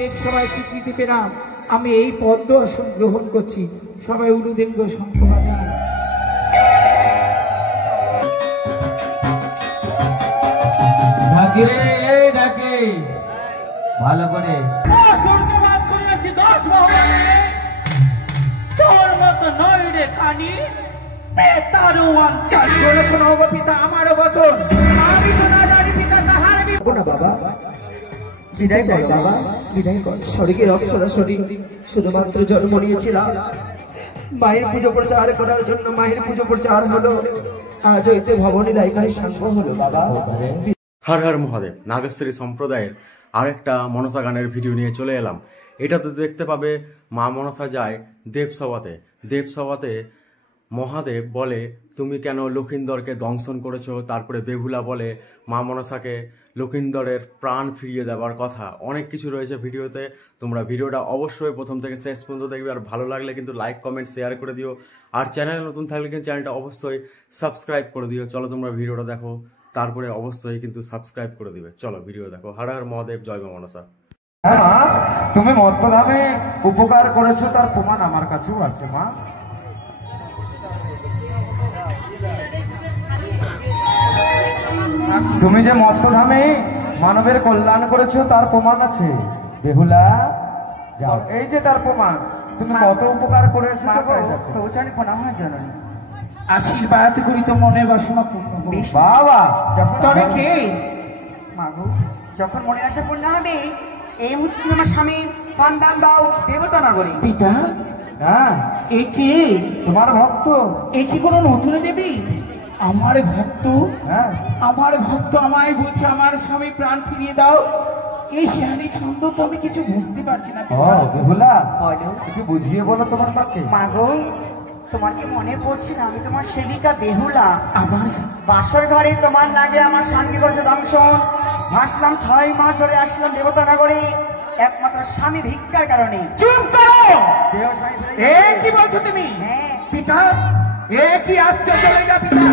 দেব সবাই স্বীকৃতি পেলাম, আমি এই পদ্ম আসন গ্রহণ করছি। সবাই উলুদেঙ্গ শঙ্খ বাজান। ভালো করে স্বর্গবাদ করিয়াছি 10 ভবনে, তোর মতো নয় রে খানি পেতারু অঞ্চল। শোনো শোনো গো পিতা, আমারও বচন, আমি তো না জানি পিতা তাহার না বাবা, বিদায় কর বাবা, বিদায় কর। স্বর্গের অপ্সরা শরীর শুধুমাত্র জন্ম নিয়েছিলাম মায়ের পুজো প্রচার করার জন্য। মায়ের পুজো প্রচার হলো, আজ হইতে ভবনী লাইকায় সাঙ্গ হলো বাবা। হর হর মহাদেব। নাগেশ্বরী সম্প্রদায়ের আরেকটা মনসা গানের ভিডিও নিয়ে চলে এলাম। এটাতে দেখতে পাবে মা মনসা যায় দেবসভাতে। দেবসভাতে মহাদেব বলে তুমি কেন লক্ষিন্দরকে দংশন করেছো। তারপরে বেহুলা বলে মা মনসাকে লক্ষিন্দরের প্রাণ ফিরিয়ে দেওয়ার কথা। অনেক কিছু রয়েছে ভিডিওতে, তোমরা ভিডিওটা অবশ্যই প্রথম থেকে শেষ পর্যন্ত দেখবে। আর ভালো লাগলে কিন্তু লাইক কমেন্ট শেয়ার করে দিও। আর চ্যানেলে নতুন থাকলে কিন্তু চ্যানেলটা অবশ্যই সাবস্ক্রাইব করে দিও। চলো তোমরা ভিডিওটা দেখো, তারপরে অবশ্যই কিন্তু সাবস্ক্রাইব করে দিবে। চলো ভিডিও দেখো। হর হর মহাদেব, জয় মা মনসা। হ্যাঁ মা, তুমি মত্তধামে উপকার করেছো তার প্রমাণ আমার কাছেও আছে মা। তুমি যে মত্তধামে মানবের কল্যাণ করেছো তার প্রমাণ আছে। বেহুলা যাও, এই যে তার প্রমাণ। তুমি কত উপকার করে এসেছো। আশীর্বাদ করি তো মনের বাসনা পূর্ণ হোক। বাবা তবে কে মাগো, যখন মনে আশা পূর্ণ হবে এই মুহূর্তে আমার স্বামীর পান্দাম দাও দেবতা নগরী। পিতা, হ্যাঁ এ কে? তোমার ভক্ত। এ কি কোনো নতুন দেবী? আমার ভক্ত? হ্যাঁ, আমার ভক্ত আমায় বলছে আমার স্বামী প্রাণ ফিরিয়ে দাও। এই হিয়ারি ছন্দ তো আমি কিছু বুঝতে পারছি না ও পিতা। বেহুলা, বলো একটু বুঝিয়ে বলো তোমার মাকে। মাগো, তোমার কি মনে পড়ছে না আমি তোমার সেবিকা বেহুলা? আবার বাসর ঘরে তোমার লাগে আমার স্বামী করেছে দংশন। ভাসলাম 6 মাস ধরে, আসলাম দেবতা নগরে একমাত্র স্বামী ভিক্ষার কারণে। চুপ করো। দেহ স্বামী ফিরে এ গেছে। কি বলছো তুমি? হ্যাঁ পিতা, এ কি আসছে? চলে যা পিতা,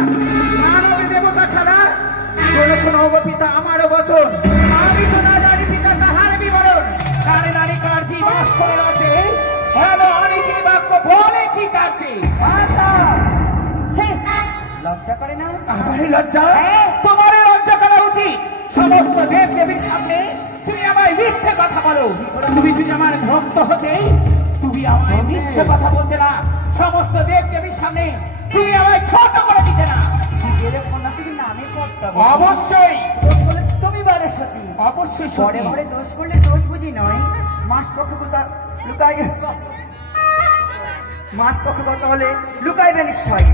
মানব দেবতা খেলা। শোনো শোনো গো পিতা, আমারও বচন, আমি তো না জানি পিতা তাহার বিবরণ। কারে নারী কার্যি বাস করে আছে, হেন অনিচিত বাক্য বলে কি কার্যে? মাতা, ছি, লজ্জা করে না? আমারই লজ্জা? হ্যাঁ। তোমারই লজ্জা করা উচিত। সমস্ত দেব দেবীর সামনে তুমি আমায় মিথ্যে কথা বলো। তুমি যদি আমার ভক্ত হতে তুমি আমায় মিথ্যে কথা বলতে না। সমস্ত দেব দেবীর সামনে তুমি আমায় ছোট করে দিতে না। এর কন্যা তুমি নামে করতে অবশ্যই তুমি বারে সতী। অবশ্যই পরে পরে দোষ করলে দোষ বুঝি নয়। মাস পক্ষ লুকাই, মাস পক্ষ করতে হলে লুকাইবে নিশ্চয়।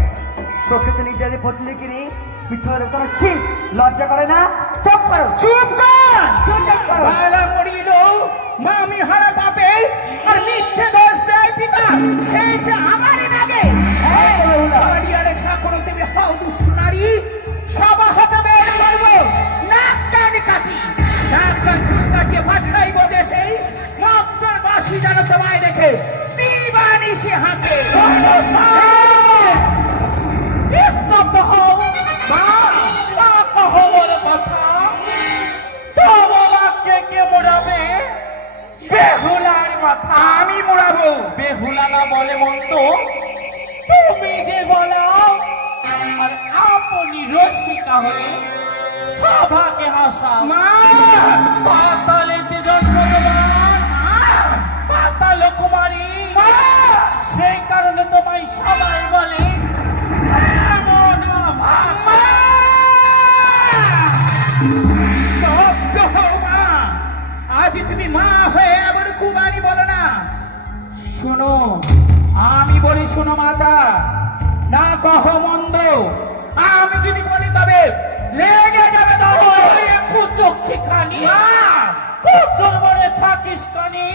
সখীতে নিজের বদলে কিনে মিথ্যা তোমার ছি, লজ্জা করে না? চুপ করো, চুপ কর। চুপ করো। ভালো মরিল মামি হারা পাবে আর মিথ্যে দোষ দেয় পিতা। এই যে আমারই নাগে আরে ঠাকুর দেবে হও দুষ্ট নারী। সভা হতে বের করবো, নাক কান কাটি, নাক কান চুল কাটিয়ে পাঠাইব দেশে। মক্তর বাসী যেন তোমায় দেখে দিবানিশি হাসে। স্তব্ধ হও মা, কহো বলে কথা। তোমাকে কে মোড়াবে? বেহুলার মাথা আমি মোড়াবো। বেহুলা না বলে মন্দ, তুমি যে বলাও। আর আপনি রসিকা হয়ে সভাকে হাসা। মা, পাতালেতে জন্মদান, পাতাল কুমারী। সেই কারণে তোমায় সবাই বলে আজ তুমি মা হয়ে এমন কুমারী বলো না। শোনো, আমি বলি শোনো মাতা, না কহ মন্দ। আমি যদি বলি তবে লেগে যাবে। চক্ষি খানি কোচর বলে থাকিস কানি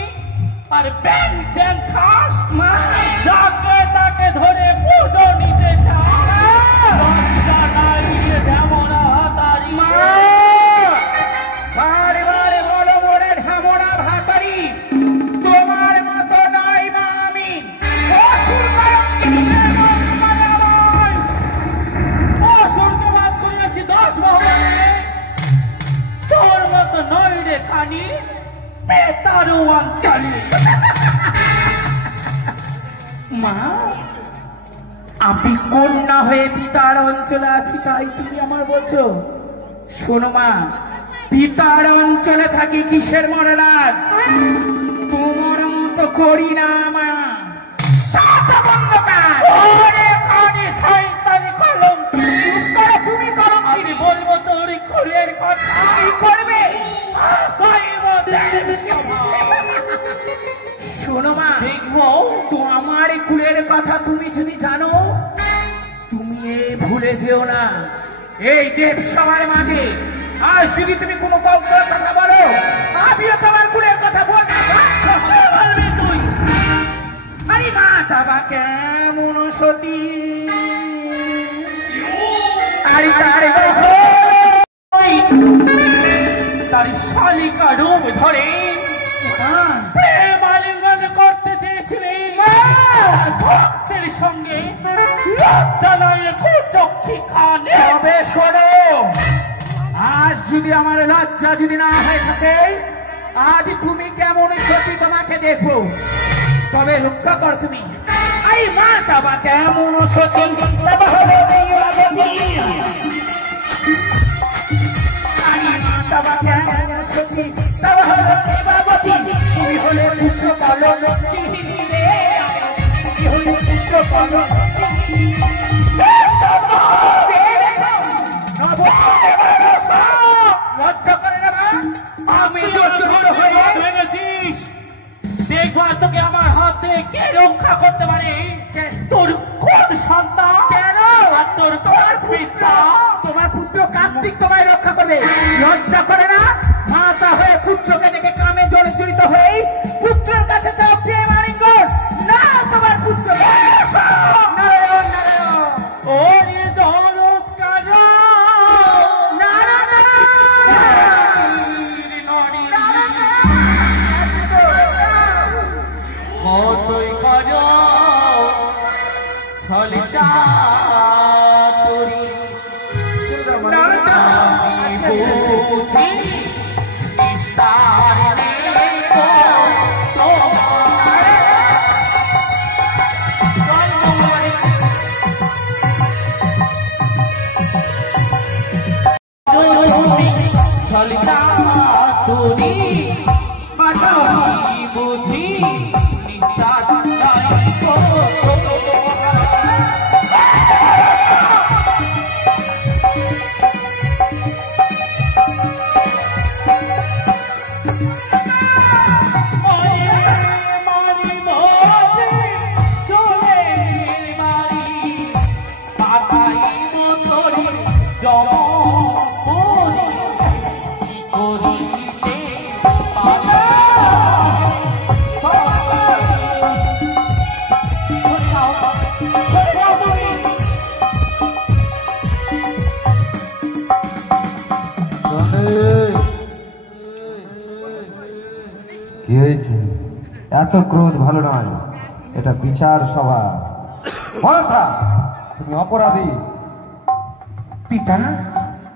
আর ব্যাং চ্যাং খাস। যাকে তাকে ধরে পুজো নিতে বারে বলো মোড়ে ঢামরা ভাতারি। তোমার মতো নয় মা আমি। অসুরবাদ করিয়াছি 10 ভবনে, তোর মতো নয় রে খানি পেতা পেতারু অঞ্চলে। মা, আমি কন্যা হয়ে পিতার অঞ্চলে আছি তাই তুমি আমার বলছো? শোনো মা, পিতার অঞ্চলে থাকি কিসের মরলাদ, তোমার মতো করি না মা। তুমি কলম আমি বলবো তোর খুলের কথা। কি করবে? শোনো মা, দেখবো তো আমার এই কুলের কথা তুমি যদি জানো, তুমি ভুলে যেও না এই দেব সভার মাঝে আর যদি তুমি কোনো কৌশল কথা বলো, আমিও তোমার কুলের কথা বলবো। তুই আরে মা তাবা কেমন সতী, আরে তারে তার শালিকা রূপ ধরে প্রেম আলিঙ্গন করতে চেয়েছিলি ভক্তের সঙ্গে, লজ্জা নয় কুচক্ষী খানে। তবে শোনো, আজ যদি আমার লজ্জা যদি না হয়ে থাকে, আজ তুমি কেমন সতী তোমাকে দেখবো, তবে রক্ষা কর তুমি। আরে মা তাবা কেমন সতী, তবে হলো দৈবতী। আরে মা তাবা কেমন সতী, তবে হলো দৈবতী। তুমি হলে পুত্র পালনী রে, তুমি হলে পুত্র পালনী। লজ্জা করে না মা, আমি জর্জরিত হয়ে ভেবেছিস দেখবো তোকে আমার হাতে কে রক্ষা করতে পারে? তোর কোন সন্তান? কেন? আর তোর কোন পিতা? তোমার পুত্র কার্তিক তোমায় রক্ষা করবে। লজ্জা করে না? মাতা হয়ে পুত্রকে দেখে কামে জর্জরিত হয়ে পুত্রের কাছে চাও প্রেম আলিঙ্গন। না, তোমার পুত্র নারায়ণ নারায়ণ। ওরে জলৎকার কতই কর ছলে চাতুরি বুঝি বিস্তারে ছলে চাতুরি বুঝি কি হয়েছে? এত ক্রোধ ভালো নয়, এটা বিচার সভা। মনসা, তুমি অপরাধী। পিতা,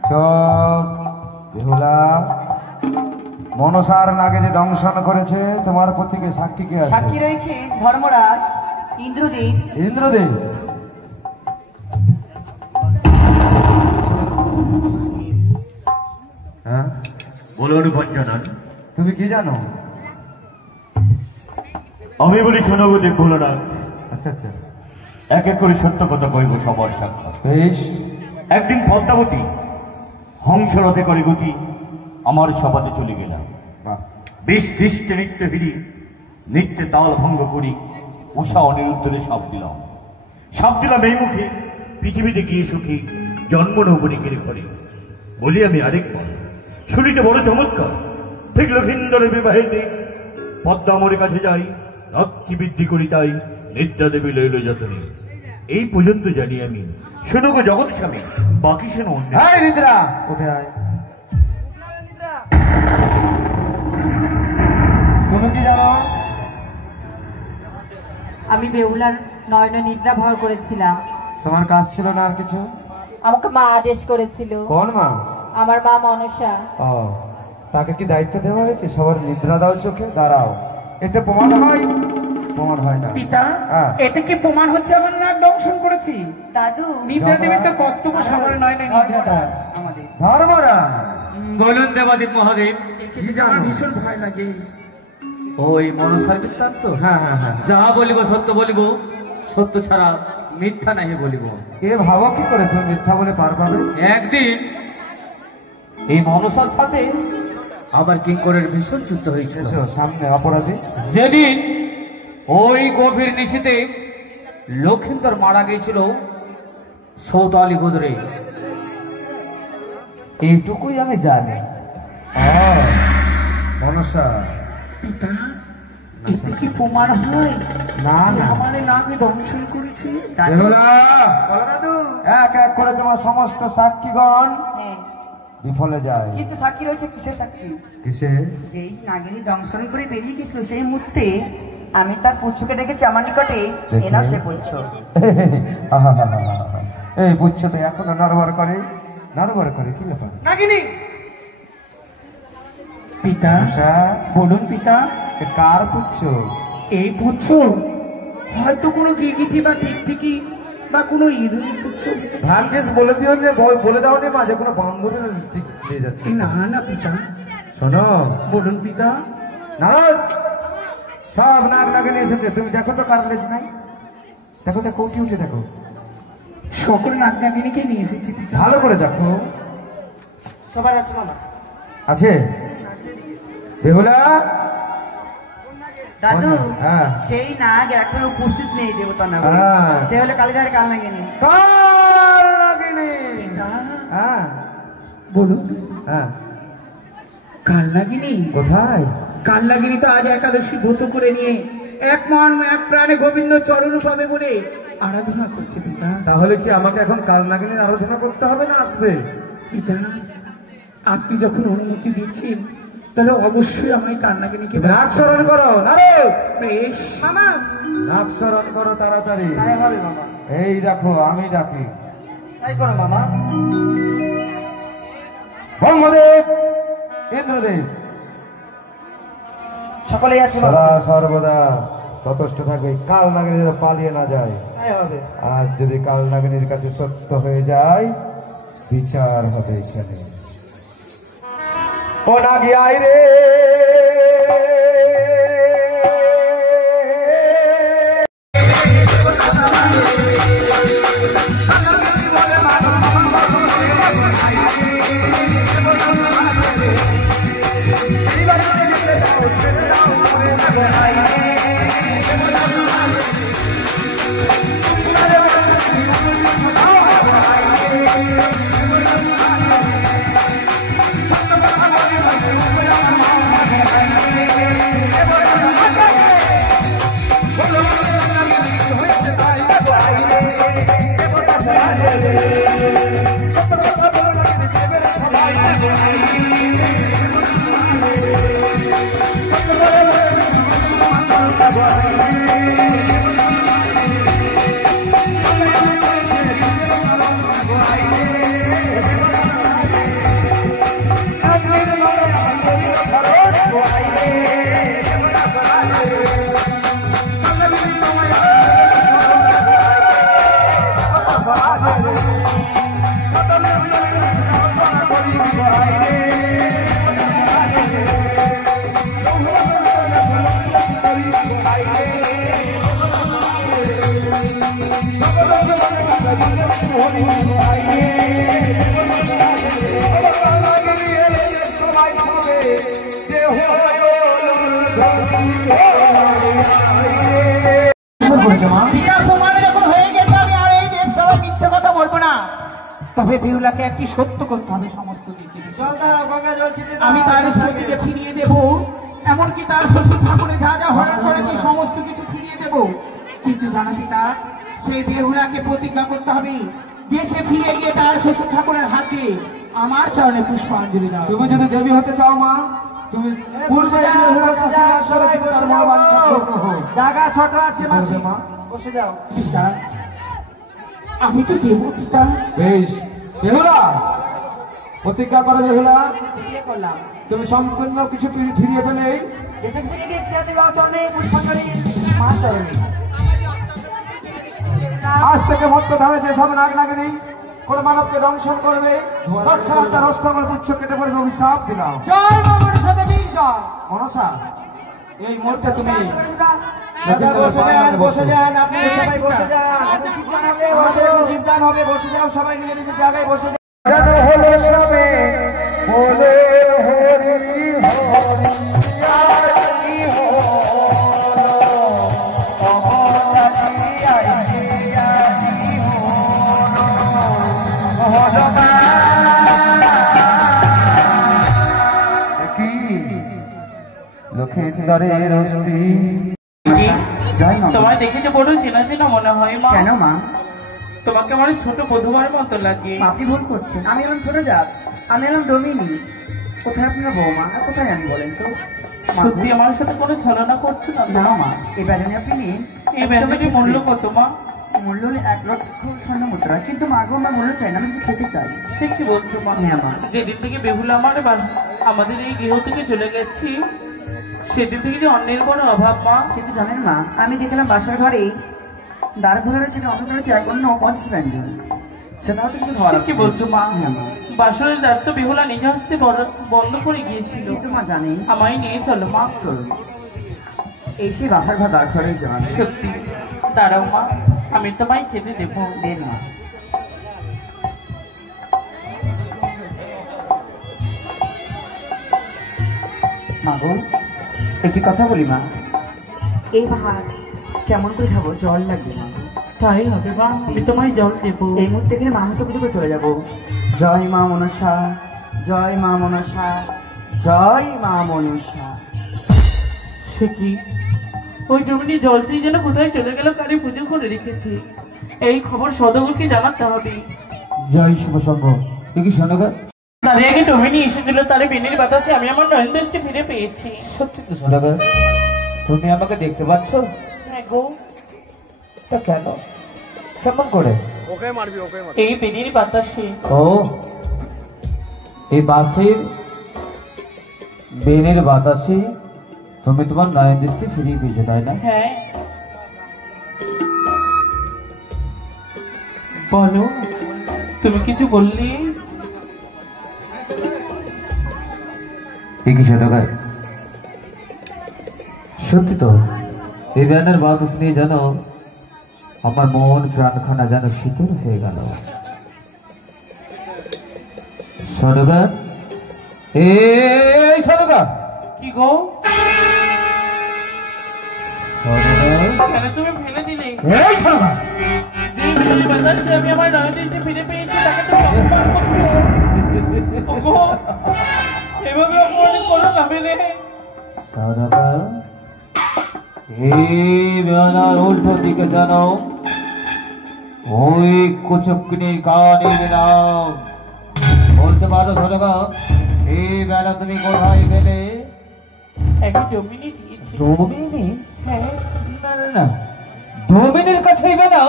চুপ। বেহুলা, মনসার নাগে যে দংশন করেছে তোমার প্রতিকে সাক্ষী কে আছে? সাক্ষী রয়েছে ধর্মরাজ ইন্দ্রদেব। ইন্দ্রদেব? হ্যাঁ, বলো রূপাঞ্জনা, তুমি কি জানো? আমি বলি শোনো গো দেব ভোলো না, আচ্ছা আচ্ছা, এক এক করে সত্য কথা কইব সবার সাক্ষাৎ। বেশ। একদিন পদ্মাবতী হংসরথে করে গতি আমার সভাতে চলে গেলাম। বাহ, বেশ দৃষ্টে নৃত্য হিড়ি নৃত্যে তাল ভঙ্গ করি উষা অনিরুদ্ধরে সাপ দিলাম এই মুখে পৃথিবীতে গিয়ে সুখী জন্ম নৌবণিকের ঘরে। বলি আমি আরেকবার, শুনিতে বড় চমৎকার, ঠিক লক্ষিন্দরের বিবাহের দিন পদ্মা আমার কাছে যাই, রাত্রি বৃদ্ধি করি তাই নিদ্রা দেবী লইল যতনে। এই পর্যন্ত জানি আমি, শোনো গো জগৎ স্বামী, বাকি শোনো অন্য। এই নিদ্রা, উঠে আয়। তুমি কি জানো? আমি বেহুলার নয়নে নিদ্রা ভর করেছিলাম। তোমার কাজ ছিল না আর কিছু? আমাকে মা আদেশ করেছিল। কোন মা? আমার মা মনসা। ও, তাকে কি দায়িত্ব দেওয়া হয়েছে? সবার নিদ্রা দাও চোখে, দাঁড়াও। এতে প্রমাণ হয়? প্রমাণ হয় না পিতা। হ্যাঁ। এতে কি প্রমাণ হচ্ছে আমার নাক দংশন করেছি? দাদু নিদ্রা দেবে তো কর্তব্য সবার নয় না নিদ্রা দাও। আমাদের ধর্মরাজ বলুন দেবাদেব মহাদেব। কি জানো? ভীষণ ভয় লাগে। ওই মনসার বৃত্তান্ত। হ্যাঁ হ্যাঁ হ্যাঁ। যাহা বলিব সত্য বলিব, সত্য ছাড়া মিথ্যা নাহি বলিব। এ ভাবো কি করে তুমি মিথ্যা বলে পার পাবে? একদিন এই মনসার সাথে আবার কিঙ্করের ভীষণ যুদ্ধ হয়েছিল। এসো সামনে অপরাধী। যেদিন ওই গভীর নিশীতে লক্ষিন্দর মারা গিয়েছিল সৌতালি গোদরে, এইটুকুই আমি জানি। মনসা পিতা, এতে কি প্রমাণ হয় না যে না আমার নাকে দংশন করেছে? বেহুলা, বলো দাদু। এক এক করে তোমার সমস্ত সাক্ষীগণ হ্যাঁ, বিফলে যায়। কিন্তু সাক্ষী রয়েছে, কিসের সাক্ষী? কিসে? যেই নাগিনী দংশন করে বেরিয়ে গেছিল সেই মুহূর্তে আমি তার পুচ্ছকে ডেকেছি আমার নিকটে। এনাও সে পুচ্ছ। এই পুচ্ছ তো এখনো নড়বড় করে, নড়বড় করে, কি ব্যাপার? নাগিনী পিতা, মনসা, বলুন পিতা। এ কার পুচ্ছ? এই পুচ্ছ হয়তো কোনো গিরগিটি বা টিকটিকি বা কোনো ইঁদুরের পুচ্ছ। ভাগ্যেশ বলে দিও নে, বলে দাও নে মা, যে কোনো বান্ধবের ঠিক পেয়ে যাচ্ছে। না না পিতা। শোনো, বলুন পিতা। নারদ, সব নাগ নাগিনী এসেছে, তুমি দেখো তো কার লেজ নাই। দেখো দেখো, উঠে উঠে দেখো, সকল নাগ নাগিনীকে নিয়ে এসেছি পিতা। ভালো করে দেখো। সবার আছে মামা। আছে? বেহুলা, দাদু, হ্যাঁ। সেই নাগ এখন উপস্থিত নেই দেবতা না। হ্যাঁ। সে হলে কালীঘাট কাল নাগিনী। কাল নাগিনী। পিতা, হ্যাঁ বলুন। হ্যাঁ। কাল নাগিনী? কোথায়? কাল নাগিনী তো আজ একাদশী ব্রত করে নিয়ে এক মন এক প্রাণে গোবিন্দ চরণ পাবে বলে আরাধনা করছে পিতা। তাহলে কি আমাকে এখন কাল নাগিনীর আরাধনা করতে হবে না আসবে? পিতা, আপনি যখন অনুমতি দিচ্ছেন তাহলে অবশ্যই আমায় কাল নাগিনীকে নাক স্মরণ করো। নারদ, বেশ। মামা নাক স্মরণ করো তাড়াতাড়ি। তাই হবে মামা, এই দেখো আমি ডাকি। তাই করো মামা। ব্রহ্মদেব, ইন্দ্রদেব, সকলেই আছে মামা। সদা সর্বদা ততস্থ থাকবে, কাল নাগিনী যেন পালিয়ে না যায়। তাই হবে। আর যদি কাল নাগিনীর কাছে সত্য হয়ে যায়, বিচার হবে এখানে। ও নাগি আই রে, পিতার প্রমাণে যখন হয়ে গেছে আমি আর এই দেবসভায় মিথ্যে কথা বলবো না। তবে বেহুলাকে একটি সত্য করতে হবে সমস্ত দিকে। আমি তার স্ত্রীকে ফিরিয়ে দেব, এমনকি তার শ্বশুর ঠাকুরে যা যা হরণ করেছে সমস্ত কিছু ফিরিয়ে দেব। কিন্তু জানা পিতা, সেই বেহুলাকে প্রতিজ্ঞা করতে হবে দেশে ফিরে গিয়ে তার শ্বশুর ঠাকুরের হাতে আমার চরণে পুষ্পাঞ্জলি দাও। তুমি যদি দেবী হতে চাও মা, তুমি জায়গা ছোট আছে মাসি, বসে যাও। পিতা, আমি তো দেব পিতা। বেশ, বেহুলা প্রতিজ্ঞা করো। বেহুলা বিয়ে করলাম। তুমি সম্পূর্ণ কিছু ফিরিয়ে ফেলে এসে ফিরে গিয়ে ইত্যাদি চলে পুষ্পাঞ্জলির মা চরণে। আজ থেকে মধ্যধামে যেসব নাগ নাগিনী কোন মানবকে দংশন করবে তৎক্ষণাৎ তার অষ্টমল পুচ্ছ কেটে পড়বে অভিশাপ দিলাম। জয় মা মনসা দেবী জয়। মনসা এই মুহূর্তে তুমি বসে যান, আপনি সবাই বসে যান। জীবদান হবে, বসে যাও সবাই নিজ নিজ জায়গায় বসে যান। লক্ষিন্দরের অস্তি তোমায় দেখে যে বড় চেনা চেনা মনে হয় মা। কেন মা? তোমাকে আমার ছোট বধুবার মতো লাগে। আপনি ভুল করছেন, আমি এলাম ছোট জাত, আমি এলাম ডোমিনি। কোথায় আপনার বৌমা আর কোথায় আমি বলেন তো? সত্যি আমার সাথে কোনো ছলনা করছো না? না মা, এই ব্যাজনে আপনি নিন। এই ব্যাজনের মূল্য কত মা? মূল্য 1 লক্ষ স্বর্ণ মুদ্রা, কিন্তু মা গো, আমার মূল্য চাই না, আমি কিন্তু খেতে চাই। সে কি বলছো মা? হ্যাঁ মা। যেদিন থেকে বেহুলা আমাদের এই গৃহ থেকে চলে গেছি সেদিন থেকে যে অন্যের কোনো অভাব মা। কিন্তু জানেন মা, আমি দেখলাম বাসার ঘরে দ্বার খোলা রয়েছে, অন্য রয়েছে এক অন্য 50 ব্যঞ্জন, সেটাও তো কিছু সে কি বলছো মা? হ্যাঁ মা। বাসরের দ্বার তো বেহুলা নিজ হস্তে বন্ধ করে গিয়েছিল। কিন্তু মা জানি, আমায় নিয়ে চলো মা। চলুন। এই সেই বাসার ঘর দ্বার খোলা রয়েছে মা। সত্যি? দাঁড়াও মা, আমি তোমায় খেতে দেবো। দেন মা। মা গো, একটি কথা বলি মা, এই ভাত কেমন করে খাবো? জল লাগবে মা। তাই হবে মা, আমি তোমায় জল দেবো। এই মুহূর্তে এখানে মাংস পুজো করে চলে যাবো। জয় মা মনসা, জয় মা মনসা, জয় মা মনসা। সে কি? ওই ডুমনি জলসি যেন কোথায় চলে গেল, কারি পুজো করে রেখেছে। এই খবর সদগকে জানাতে হবে। জয় শুভ সংঘ। কি শোনো গো? তারে আগে ডুমিনি এসেছিল, তারে বিনের বাতাসে আমি আমার নয়নদেশকে ফিরে পেয়েছি। সত্যি তো শোনো গো, তুমি আমাকে দেখতে পাচ্ছ? হ্যাঁ গো। তা কেন, কেমন করে? এই বিনের বাতাসে। ও, এই বাসের বেনের বাতাসে তুমি তোমার নয়ন দৃষ্টি ফিরিয়ে পেয়েছো, তাই না? হ্যাঁ বলো, তুমি কিছু বললি? কি শোনো গো, সত্যি তো এই বেনের বাতাস নিয়ে জানো আমার মন প্রাণখানা যেন শীতল হয়ে গেল। শোনো গো, এই শোনো গো। কি গো? শোনো কেন তুমি ফেলে দিলে? এই শোনো গো। যে বিনের বাতাসে আমি আমার নয়নদেশকে ফিরে পেয়েছি, তাকে তুমি অপমান করছো। ওগো, এভাবে অপমান করো না মেলে। শোনো গো, এই বেনার উল্টো দিকে জানো ওই কুচুকনির কানের নাম বলতে পারো? শোনো গো, এই বেলা তুমি কোথায় পেলে? একই ডোমিনি দিয়েছি। ডোমিনি? হ্যাঁ। না না না, ডোমিনির কাছেই বেলা?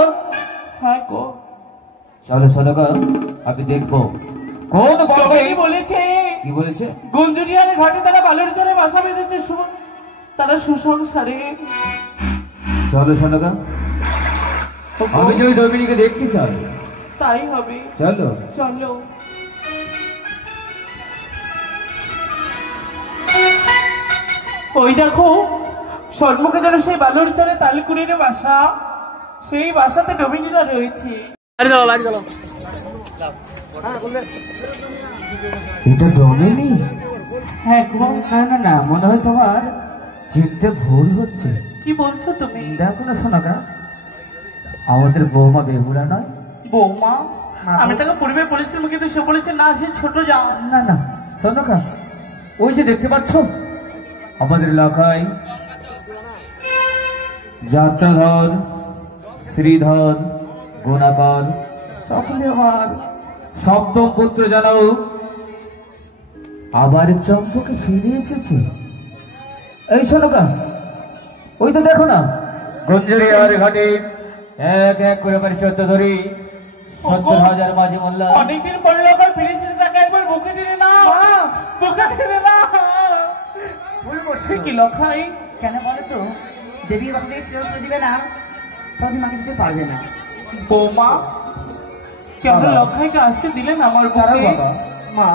হ্যাঁ গো। চলো শোনো গো, আমি দেখবো কোন ডোমিনি বলেছে। কি বলেছে? গুঞ্জুরিয়ার ঘাটে তারা বালুর জলে বাসা বেঁধেছে, তারা সুসংসারে। চলো শোনো গো, আমি যে ওই ডোমিনিকে দেখতে চাই। তাই হবে। চলো চলো। ওই দেখো, সম্মুখে যেন সেই বালুর চরে তালকুড়ির বাসা, সেই বাসাতে ডোমিনিরা রয়েছে। এটা ডোমিনি? হ্যাঁ গো। না না না, মনে হয় তোমার চিনতে ভুল হচ্ছে। কি বলছো তুমি? দেখো না শোনো গো, আমাদের বৌমা বেহুলা নয়? বৌমা? আমি তাকে পূর্বে বলেছিলাম, কিন্তু সে বলেছে না, সে ছোট যা। না না শোনো গো, ওই যে দেখতে পাচ্ছ আমাদের এলাকায় যাত্রাধর, শ্রীধর, গুণাকর সকলে আমার সপ্তম পুত্র জানো আবার চম্পকে ফিরে এসেছে। এই শোনো গো, ওই তো দেখো না গঞ্জরিয়ার ঘাটে এক এক করে বাড়ি 14 ধরি 70,000 মাঝি মোল্লা। অনেকদিন পরে আবার ফিরে এসেছে, তাকে একবার বুকে টেনে না, বুকে সে কি লখাই? কেন বলো তো, দেবী আমাকে শ্রীরত্ন দিবে না, তবে মাকে দিতে পারবে না। বৌমা কেমন লখাইকে আসতে দিলেন আমার দাঁড়াও বুকে? বাবা, মা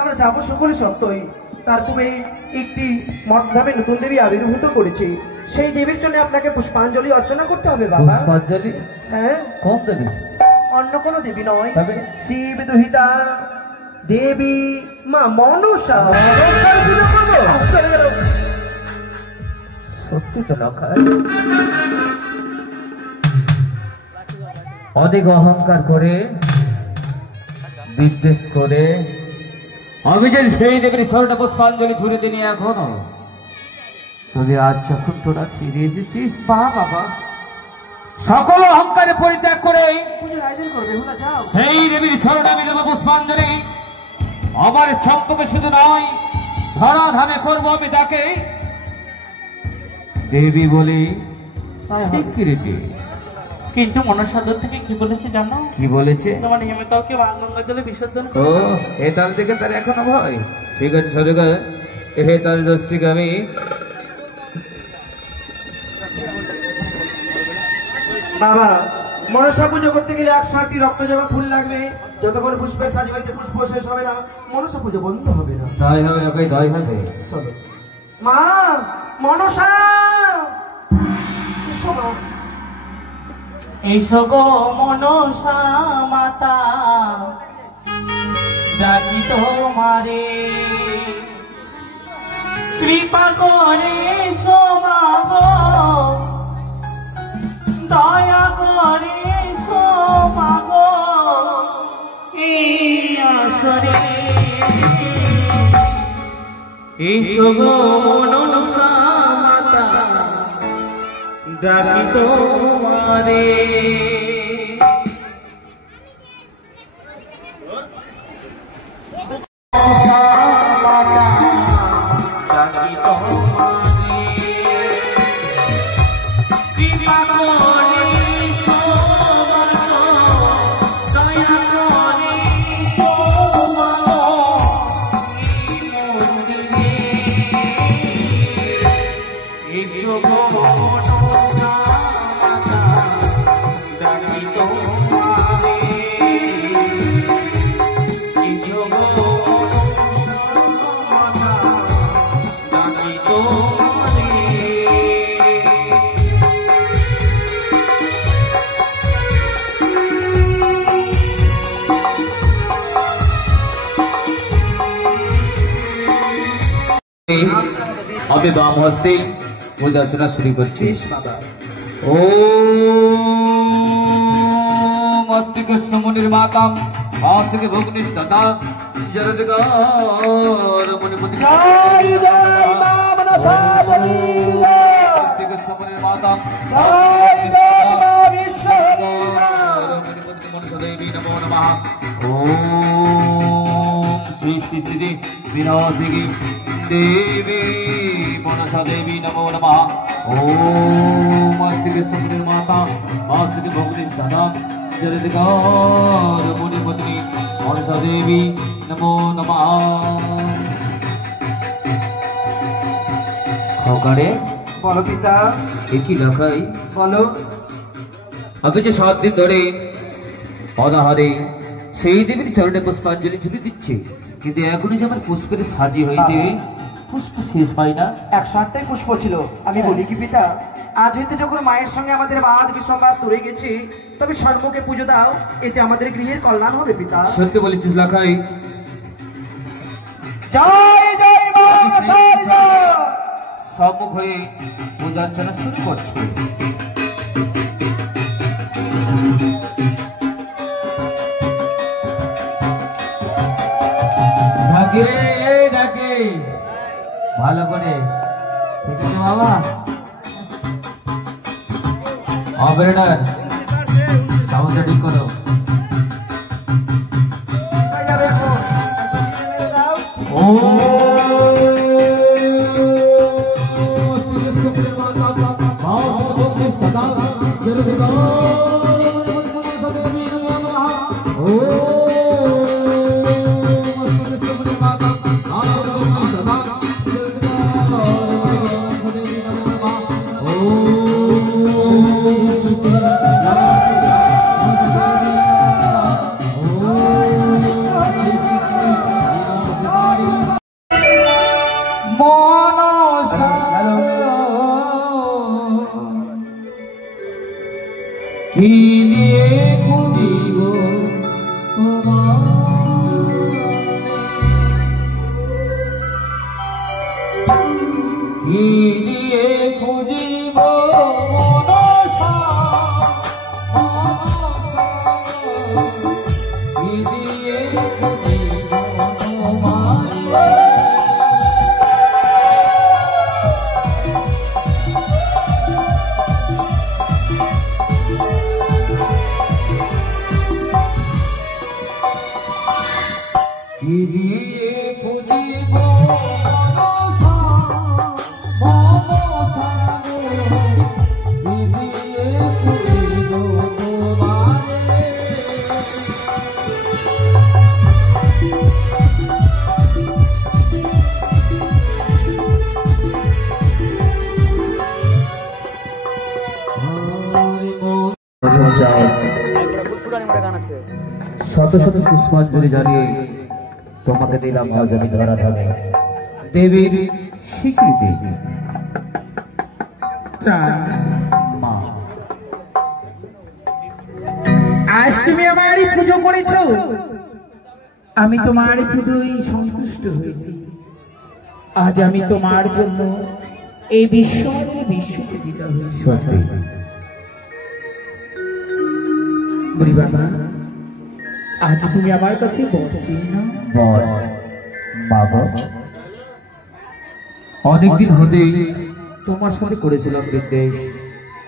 আমরা যাবো সকলে সত্যই, তার পূর্বে একটি মঠধামে নতুন দেবী আবির্ভূত করেছে, সেই দেবীর জন্য আপনাকে পুষ্পাঞ্জলি অর্চনা করতে হবে বাবা। পুষ্পাঞ্জলি? হ্যাঁ, কোন দেবী? অন্য কোনো দেবী নয়, তবে? শিব দুহিতা দেবী মা মনসা। চলে গেল। সত্যি তো লখাই অধিক অহংকার করে বিদ্বেষ করে আমি যে সেই দেবীর ছলটা পুষ্পাঞ্জলি ছুড়ে দিনি এখনো, তবে আজ যখন তোরা ফিরে এসেছিস বাবা সকল অহংকারে পরিত্যাগ করে পুজোর আয়োজন করবে, হুলা যাও। সেই দেবীর ছলটা আমি দেবো পুষ্পাঞ্জলি। আমার চম্পকে শুধু নয়, ধরা ধামে করবো আমি তাকে দেবী বলে স্বীকৃতি। কিন্তু মনসাদর থেকে কি বলেছে জানো? কি বলেছে? তোমার হেমতালকে গঙ্গা জলে বিসর্জন ও এ তাল থেকে তার এখনো ভয়? ঠিক আছে সরকার, এ তাল দশটিকে আমি বাবা মনসা পুজো করতে গেলে 108টি রক্ত জবা ফুল লাগবে, যতক্ষণ পুষ্পের সাজ হইতে পুষ্প শেষ হবে না মনসা পুজো বন্ধ হবে না। দয় হবে ওকে দয় হবে। চলো মা, মনসা এসো মা। এসো গো মনসা মাতা, ডাকি তোমারে কৃপা করে এসো মা গো, দয়া করে এসো মা গো এই আসরে। এসো গো মনসা মাতা, ডাকি তোমারে ডাকি তোমারে কৃপা করে দয়া করে এসো গো মনসা মাতা, ডাকি তোমারে। এসো গো মনসা মাতা, ডাকি তোমারে। আমি বাম হস্তে পূজা অর্চনা শুরু করছি। বেশ বাবা। ও মস্তিক সমুনির মাতাম বাসকে ভগ্নিস্ততা জরদগার মুনিপতি জয় জয় মা মনসা দেবী জয়। মস্তিক সমুনির মাতাম জয় জয় মা বিশ্বহরি জয়। মুনিপতি মনসা দেবী নমো নমঃ। ওম সৃষ্টি স্থিতি বিনাশিনী দেবী মনসা দেবী নমো নমঃ। ওম মস্তিক সমুনির মাতা বাসকে ভগ্নিস্ততা জরদগার মুনিপতি মনসা দেবী নমো নমঃ। খোকারে বলো পিতা, একই লখাই বলো। আমি যে 7 দিন ধরে অনাহারে সেই দেবীর চরণে পুষ্পাঞ্জলি ছুটে দিচ্ছি, কিন্তু এখনই যে আমার পুষ্পের সাজি হইতে পুষ্প শেষ হয় না। 108টাই পুষ্প ছিল। আমি বলি কি পিতা, আজ হইতে যখন মায়ের সঙ্গে আমাদের বাদ বিসম্বাদ দূরে গেছে, তবে সর্বকে পুজো দাও, এতে আমাদের গৃহের কল্যাণ হবে পিতা। সত্যি বলেছিস লখাই। জয় জয় মা মনসা জয়। সম্মুখ হয়ে পূজা অর্চনা শুরু করছে। ডাকে রে, এই ডাকে ভালো করে, ঠিক আছে বাবা? অপারেটর সাউন্ডটা ঠিক করো। কোথায় যাবে এখন? একটু নিজে মেরে দাও। ও ও কি দিয়ে খুঁজিব কি দিয়ে খুঁজিব মনসা কি দিয়ে খুঁজিব তোমারে কি দিয়ে খুঁজিব শত শত পুষ্পাঞ্জলি জানিয়ে তোমাকে দিলাম আজ আমি ধরা ধামে দেবীর স্বীকৃতি মা। আজ তুমি আমারই পুজো করেছো, আমি তোমার পুজোয় সন্তুষ্ট হয়েছি। আজ আমি তোমার জন্য এই বিশ্বকে দিতে হয়েছি। সত্যি বুড়ি বাবা, আজ তুমি আমার কাছে বলছি না? বল বাবা, অনেকদিন হতে তোমার সাথে করেছিলাম বিদ্বেষ,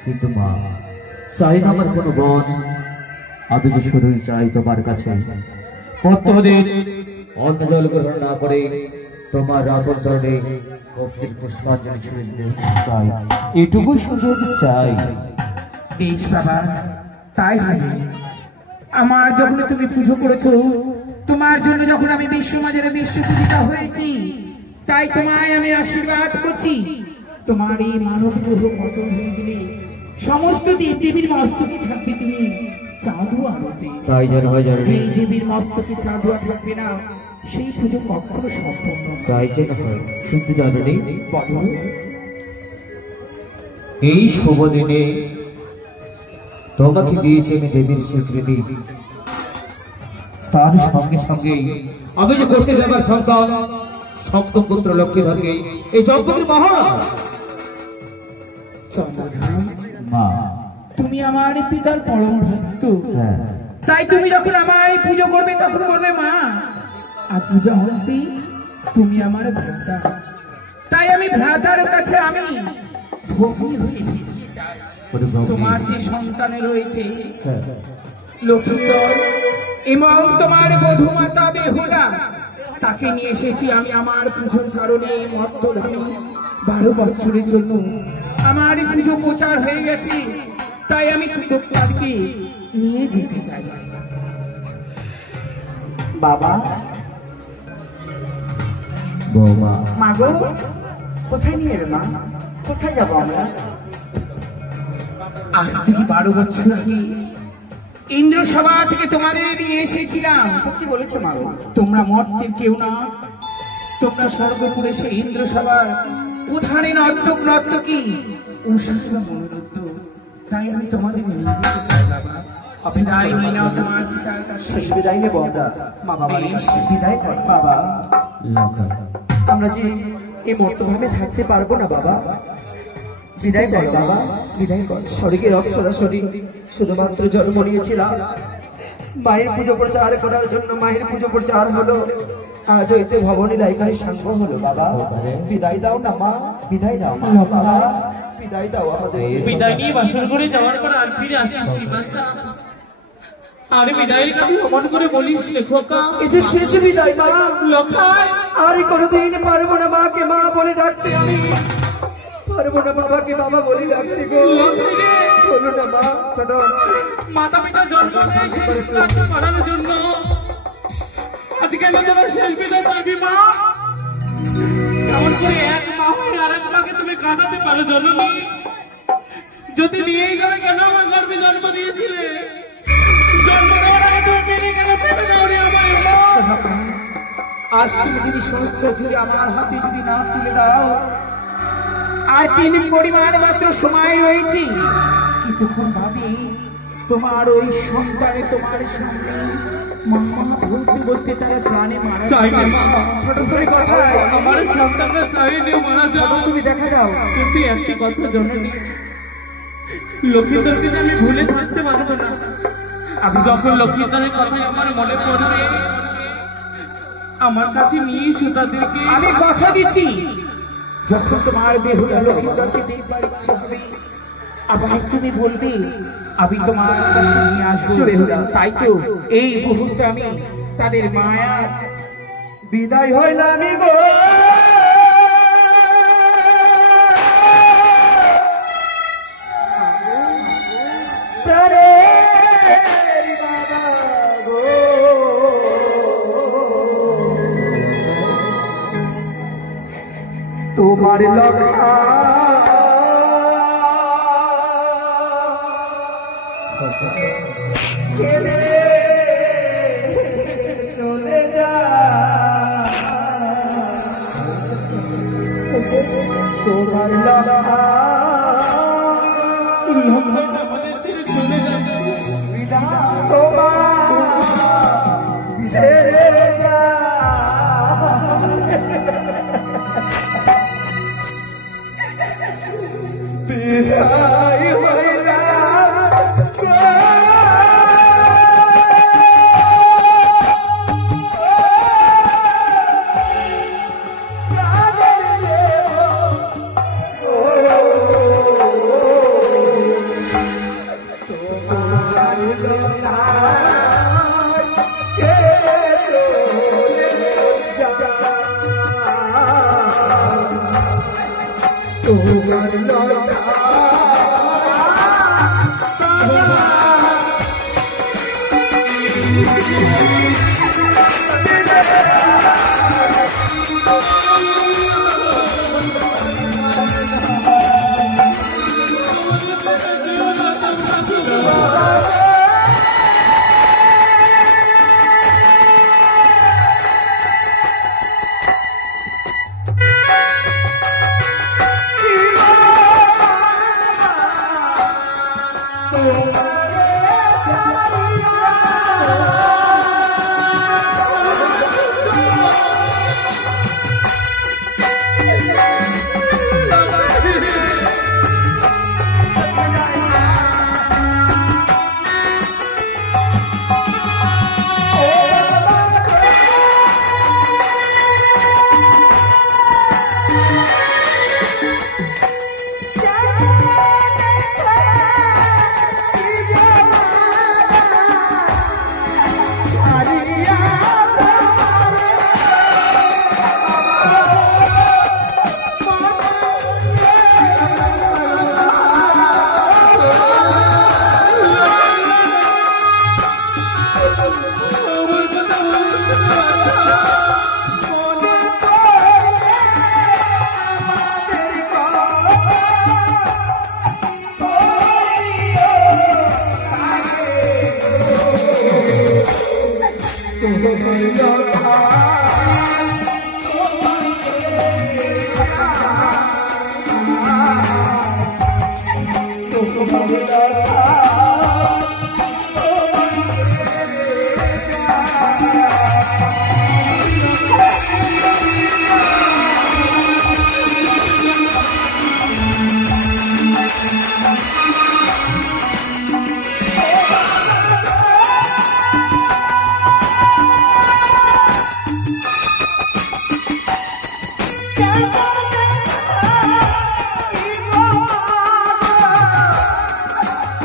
কিন্তু মা চাই না আমার কোনো বন, আমি যে শুধুই চাই তোমার কাছে প্রত্যহদিন অন্য জল গ্রহণ না করে তোমার রাতর চরণে ভক্তির পুষ্পাঞ্জলি ছুঁয়ে দিতে চাই, এটুকু সুযোগ চাই। বেশ বাবা, তাই হবে। আমার যখন তুমি পুজো করেছো, তোমার জন্য যখন আমি বিশ্বমাজের বিশ্ব পূজিতা হয়েছি, তাই তোমায় আমি আশীর্বাদ করছি। তোমার এই মানব গ্রহ পতন হয়ে গেলে সমস্ত দেবদেবীর মস্তকে থাকবে তুমি চাঁদুয়া রূপে। তাই যেন হয় জানি, যে দেবীর মস্তকে চাঁদুয়া থাকবে না, সেই পুজো কখনো সম্পূর্ণ নয়। তাই যেন হয়, কিন্তু জানো নেই বলো, এই শুভ দিনে তোমাকে দিয়েছি আমি দেবীর স্বীকৃতি, তার সঙ্গে সঙ্গে আমি যে করতে যাবার সন্তান সপ্তম পুত্র লক্ষ্মী ভাগ্যে এই জগতের মহারাজ মা, তুমি আমার পিতার পরম ভক্ত, হ্যাঁ তাই তুমি যখন আমার এই পুজো করবে তখন করবে মা। আর পূজা হতে তুমি আমার ভ্রাতা, তাই আমি ভ্রাতার কাছে আমি ভগ্নী হয়ে ফিরতে চাই। তোমার যে সন্তানে রয়েছে লক্ষ্মীধর এবং তোমার বধূমাতা বেহুলা, তাকে নিয়ে এসেছি আমি আমার পুজোর কারণে মর্তধামে 12 বছরের জন্য। আমার পুজো প্রচার হয়ে গেছে, তাই আমি কৃতজ্ঞতাকে নিয়ে যেতে চাই। বাবা, বৌমা, মা গো, কোথায় নিয়ে যাবে মা? কোথায় যাবো আমরা? আজ থেকে 12 বছর আগে ইন্দ্রসভা থেকে তোমাদের নিয়ে এসেছিলাম। সত্যি বলেছো মা গো? তোমরা মর্তের কেউ না, তোমরা স্বর্গপুরে সেই ইন্দ্রসভার প্রধানে নর্তক নর্তকী উষা মনোরুদ্ধ, তাই আমি তোমাদের নিয়ে যেতে চাই বাবা। বিদায় নিয়ে নাও তোমার পিতার কাছে। শেষ বিদায় নেবো আমরা মা বাবার কাছে। বিদায় কর বাবা, আমরা যে এই মর্তধামে থাকতে পারবো না বাবা। বিদায় চাই বাবা, বিদায় কর। স্বর্গের অপ্সরাসরি শুধুমাত্র জন্ম নিয়েছিলাম, মায়ের পুজো প্রচার করার জন্য মায়ের পুজো প্রচার হলো, আজ হইতে ভবনী লাইকায় সাঙ্গ হলো বাবা। বিদায় দাও না মা, বিদায় দাও না বাবা, বিদায় দাও আমাদের। বিদায় নিয়ে বাসর করে যাওয়ার পর আর ফিরে আসিস নি বাচ্চা। আরে বিদায়ের কথা অমন করে বলিস রে খোকা। এই যে শেষ বিদায় মা, লখাই আর কোনোদিন পারবো না মাকে মা বলে ডাকতে, আমি পারবো না বাবাকে বাবা বলে ডাকতে গো। শোনো না মা, ছোট মাতা পিতা জন্ম দেয় শেষ কাজ করানোর জন্য, আজকে না তোরা শেষ বিদায় পাবি মা। কেমন করে এক মা হয়ে আর এক মাকে তুমি কাঁদাতে পারো জননী? যদি নিয়েই যাবে কেন আমার গর্ভে জন্ম দিয়েছিলে? জন্ম দেওয়ার আগে তুমি মেনে কেন পেতে দাও রে আমায় মা? আজ তুমি যদি সহ্য যদি আমার হাতে যদি না তুলে দাও, আর 3 পরিমাণ মাত্র সময় রয়েছে, কিছুক্ষণ ভাবে তোমার ওই সন্তানে তোমার সামনে মামা বলতে বলতে তারা প্রাণে মারা চাইলে মা, ছোট করে কথা আমার সন্তানরা চাইলে মারা যাও, তুমি দেখা দাও। কিন্তু একটা কথা জননী, লক্ষ্মীধরকে যে আমি ভুলে থাকতে পারবো না। আমি যখন লক্ষ্মীধরের কথাই আমার মনে পড়বে, আমার কাছে নিয়ে এসো তাদেরকে। আমি কথা দিচ্ছি, যখন তোমার বেহুলা লক্ষ্মীধরকে দেখবার ইচ্ছে হবে, আবার তুমি বলবে আমি তোমার কাছে নিয়ে আসবো বেহুলা। তাই তো এই মুহূর্তে আমি তাদের মায়া বিদায় হইলাম গো প্রাণের বাবা গো, তোমার লক্ষা খেলে চলে যা, তোমার লক্ষা তোমার ছেড়ে যা, বিদায় হইলাম গো। তোমার লতা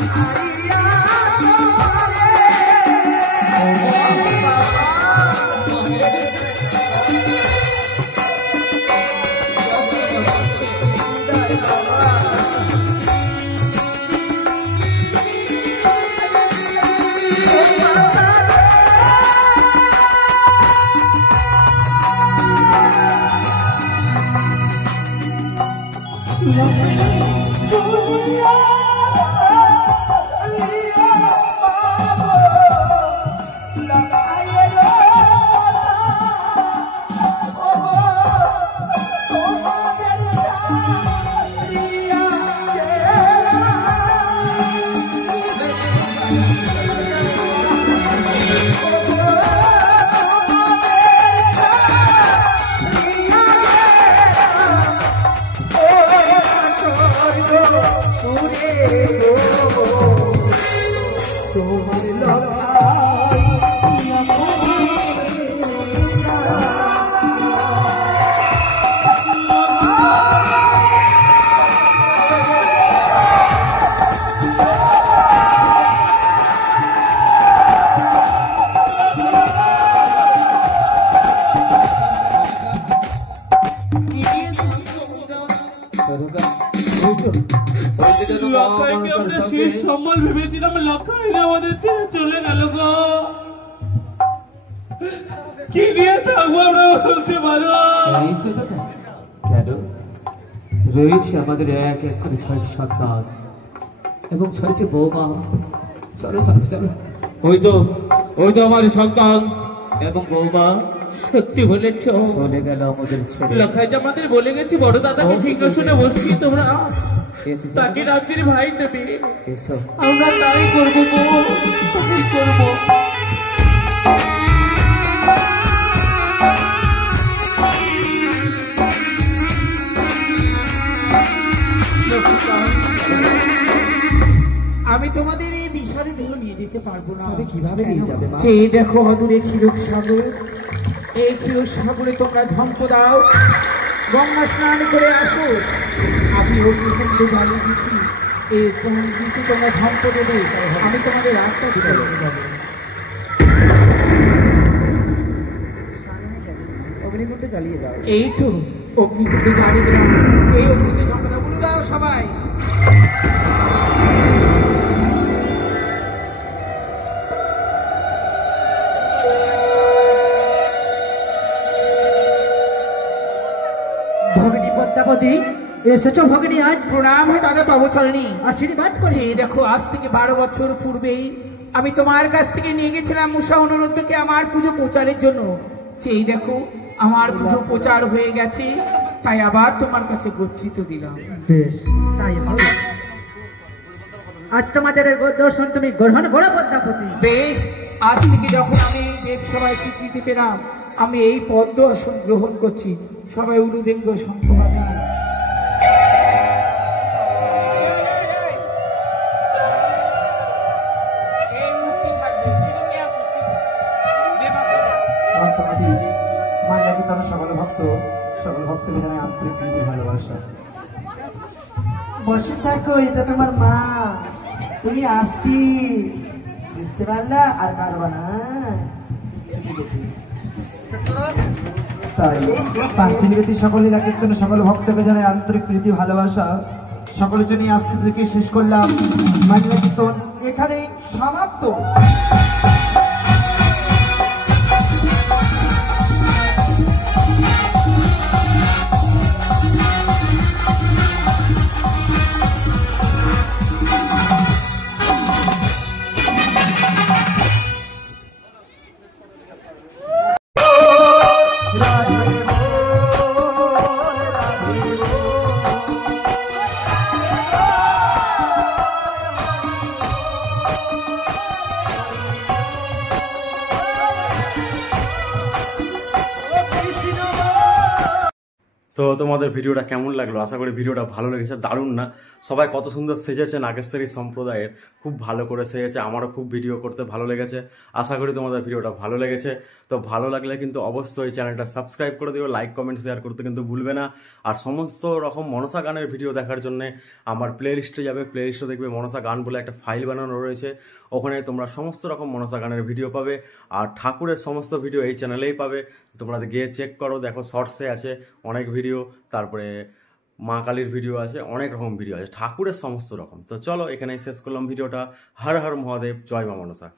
I পুরে গো তোমার লখাই লক্ষাইকে আমরা শেষ সম্বল ভেবেছিলাম, লক্ষাই আমাদের ছেড়ে চলে গেল গো। কি নিয়ে থাকবো আমরা বলতে পারো? কেন রয়েছে আমাদের এক এক করে 6টি সন্তান এবং 6টি বৌমা। চলো চলো চলো, ওই তো আমার সন্তান এবং বৌমা। সত্যি বলেছ, চলে গেল আমাদের ছেড়ে। লক্ষাই যে আমাদের বলে গেছি বড় দাদাকে সিংহাসনে বসিয়ে তোমরা তাকে রাজ্যের ভাই দেবে। আমরা তাই করবো গো, তাই করবো। আমি তোমাদের এই বিষাদে দেহ নিয়ে যেতে পারবো না। কিভাবে নিয়ে যাবে মা? চেয়ে দেখো অদূরে ক্ষীরক সাগর, এই ক্ষীরক সাগরে তোমরা ঝম্প দাও, গঙ্গা স্নান করে আসো। আমি অগ্নিকুণ্ড জ্বালিয়ে দিচ্ছি, এই ঋতু তোমরা ঝম্প দেবে, আমি তোমাদের আত্মা দিতে যাবো। অগ্নিকুণ্ড জ্বালিয়ে দাও। এই তো অগ্নিকুণ্ড জ্বালিয়ে দিলাম, এই অগ্নিতে ঝম্প দাও, বলে দাও সবাই। ভগিনী পদ্মাবতী এসেছো ভগিনী আজ? প্রণাম হয় দাদা তব চরণী। আশীর্বাদ করে। এই দেখো আজ থেকে 12 বছর পূর্বেই আমি তোমার কাছ থেকে নিয়ে গেছিলাম মূষা অনুরোধকে আমার পুজো প্রচারের জন্য। এই দেখো আমার পুজো প্রচার হয়ে গেছে, তাই আবার তোমার কাছে গচ্ছিত দিলাম। বেশ তাই হবে। আজ তোমাদের দর্শন তুমি গ্রহণ করো পদ্মাবতী। বেশ, আজ থেকে যখন আমি দেবসভায় স্বীকৃতি পেলাম, আমি এই পদ্ম আসন গ্রহণ করছি। সবাই উলুদেঙ্গ শঙ্খ বাজান। এই মূর্তি থাকবে, সিঁড়ি নিয়ে আসো, সিঁড়ি। পদ্মাবতী মায়ের লাগি তোমার সকল ভক্তকে জানাই আন্তরিক প্রীতি ভালোবাসা। বসে থাকো, এটা তোমার মা, তুমি আসতি বুঝতে পারলা, আর কাঁদবা না। ঠিক আছে তাই 5 দিন ব্যতীত সকল লীলা কীর্তনে সকল ভক্তকে জানাই আন্তরিক প্রীতি ভালোবাসা। সকলের জন্য আস্তে থেকে শেষ করলাম। মাইলা কীর্তন এখানেই সমাপ্ত। তো তোমাদের ভিডিওটা কেমন লাগলো? আশা করি ভিডিওটা ভালো লেগেছে। দারুণ না? সবাই কত সুন্দর সেজেছে, নাগেশ্বরী সম্প্রদায়ের খুব ভালো করে সেজেছে। আমারও খুব ভিডিও করতে ভালো লেগেছে। আশা করি তোমাদের ভিডিওটা ভালো লেগেছে। তো ভালো লাগলে কিন্তু অবশ্যই চ্যানেলটা সাবস্ক্রাইব করে দিও, লাইক কমেন্ট শেয়ার করতে কিন্তু ভুলবে না। আর সমস্ত রকম মনসা গানের ভিডিও দেখার জন্য আমার প্লে লিস্টে যাবে, প্লে লিস্টে দেখবে মনসা গান বলে একটা ফাইল বানানো রয়েছে। ওখানে তোমরা সমস্ত রকম মনসা গানের ভিডিও পাবে, আর ঠাকুরের সমস্ত ভিডিও এই চ্যানেলেই পাবে। তোমরা গিয়ে চেক করো, দেখো শর্টসে আছে অনেক ভিডিও, তারপরে মা কালীর ভিডিও আছে, অনেক রকম ভিডিও আছে, ঠাকুরের সমস্ত রকম। তো চলো এখানেই শেষ করলাম ভিডিওটা। হর হর মহাদেব, জয় মা মনসা।